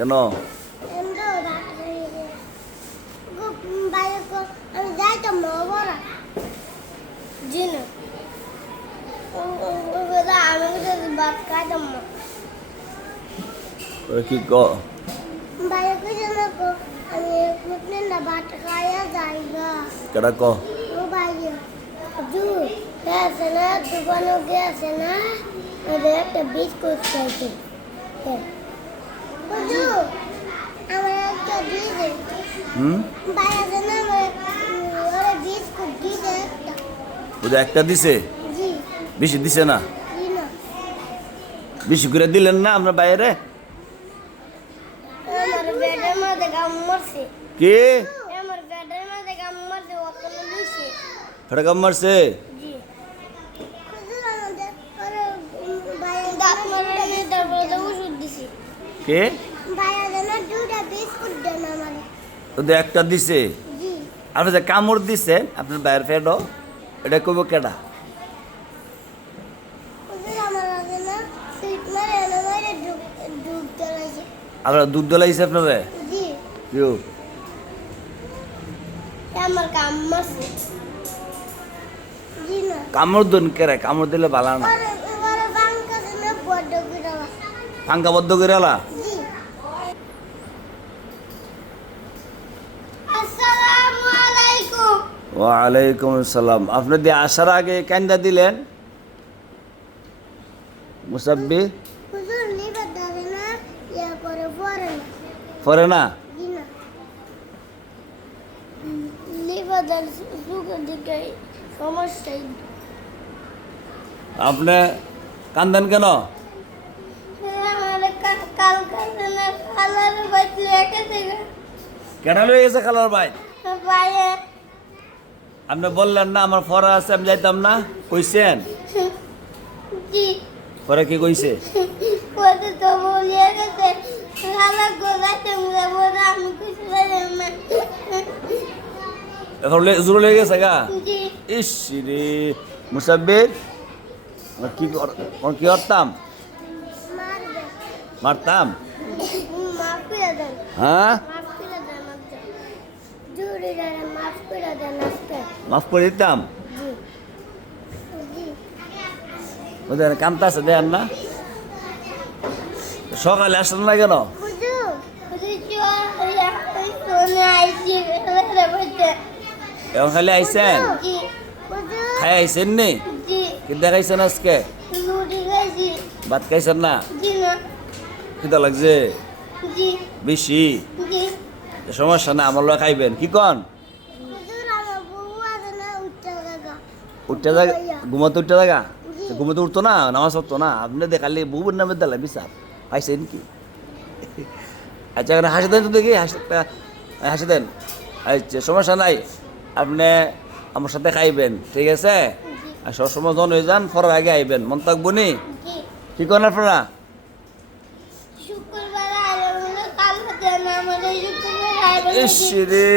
কেন? আমি যাইতাম না বড় জি না আমি ভাত খাইতাম না কি ক? বাইরে কিছু না আমি কুটলেন না ভাত খাইয়া যাইগা কেডা ক? ও বাইরে জু গেছে না দোকানে গেছে না ওদের একটা বিস্কুট খাইছে জু আমার একটা দিদি বাইরে না ওরা বিস্কুট দিতে একটা ওদের একটা দিছে, জি বেশি দিছে না? জি না বেশি করে দিলেন না আপনার বাইরে? আমার বেডের মধ্যে গাম মারছে কি আমার বেডের মধ্যে গাম মারছে ওখানে লুইছে ফেটা কাম মারছে? জি হুজুর আমাদের ওরে বাইরে দাঁত মারানি তারপরে ওষুধ দিছি কে? বাইরে না দুটা বিস্কুট দেন আমারে ওদের একটা দিছে, জি আপনি যে কামড় দিচ্ছেন আপনার বাইরের ফেটো, এটা কইব কেডা? হুজুর আমার আগে না সুইট মারে না মারে দুধ দেলাইছে আপনার দুধ দলাইছে আপনারে? জি কেউ? আমার কাম মারছে জি না কামড় দেন কেরে? কামড় দিলে ভালো না। ওরে ওরে বাঙ্কাছে না বড় করে ফাঙ্কাবদ্ধ করে আলা? জি আসসালামু আলাইকুম ওয়ালাইকুম আসসালাম। আপনি দিয়ে আসার আগে কান্দা দিলেন মুসাব্বি? হুজুর লিভার ধরে না ইয়া করে পরে না পরে না? জি না লিভার ধরে সুগার দিকে সমস্যা আপনি কান্দেন কেন? আমার কালকে না কালার বদলে রেখেছে কেডা লয়ে গেছে খালার ভাই? বাইরে আপনি বললেন না আমার ফরা আছে, আমি যাইতাম না, কইছেন? জি পরে কি কইছে? কত তো বলিয়ে গেছে কালার গোলাতে বলে আমি কিছু জানি না এখন জোর লেগে গেছে গা? জি ইস রে মুসাব্বির, কি কি করতাম? মারবে মারতাম? মাফ করে দেন হ্যাঁ, মাফ করে দেন জুড়ি ধরে মাফ করে দেন আজকে মাফ করে দিতাম। জি জি ওদের কামতা আছে দেন না? সকালে আসলেন না কেন? হুজুর হুজুর সোনা আইছি রে এখন খালি আইসেন? জি হুজুর খাই আইসেন নি? জি কি দেখাইছেন আজকে? লুটি খাইছি ভাত খাইছেন না? জি না খিদা লাগছে জি বেশি? জি সমস্যা না, আমার লগে খাইবেন। কি কন? হুজুর আমার বউ আছে না উঠতে লাগা উঠতে জায়গা ঘুমাতে উঠতে জায়গা ঘুমাতে উঠতো না, নামাজ পড়তো না, আপনি দেখালি বুবুর নামে দিলা বিচার পাইছেন কি? আচ্ছা এখানে হাসি দেন তো দেখি, হাসি দেন। আচ্ছা সমস্যা নাই, আপনি আমার সাথে খাইবেন, ঠিক আছে? আর সবসময় জন হয়ে যান, ফরার আগে আইবেন, মন থাকবো নি? জি কি করেন আপনারা? শুক্রবার আইলে কাল হতে না আমাদের শুক্রবার আইলে ইস রে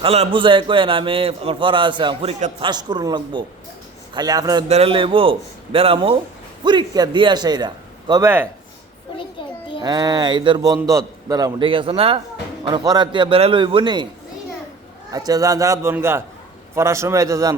খালা বুঝাই কয়েন আমি আমার পড়া আছে, পরীক্ষা ফাঁস করুন লাগবো, খালি আপনার বেড়ে লইব বেড়ামো পরীক্ষা দিয়ে আসাইরা কবে? পরীক্ষা দিয়ে হ্যাঁ ঈদের বন্ধত বেড়ামো, ঠিক আছে না? মানে পড়া তিয়া বেড়ে লইব নি? আচ্ছা যান জাগাত বনগা পড়ার সময় যান।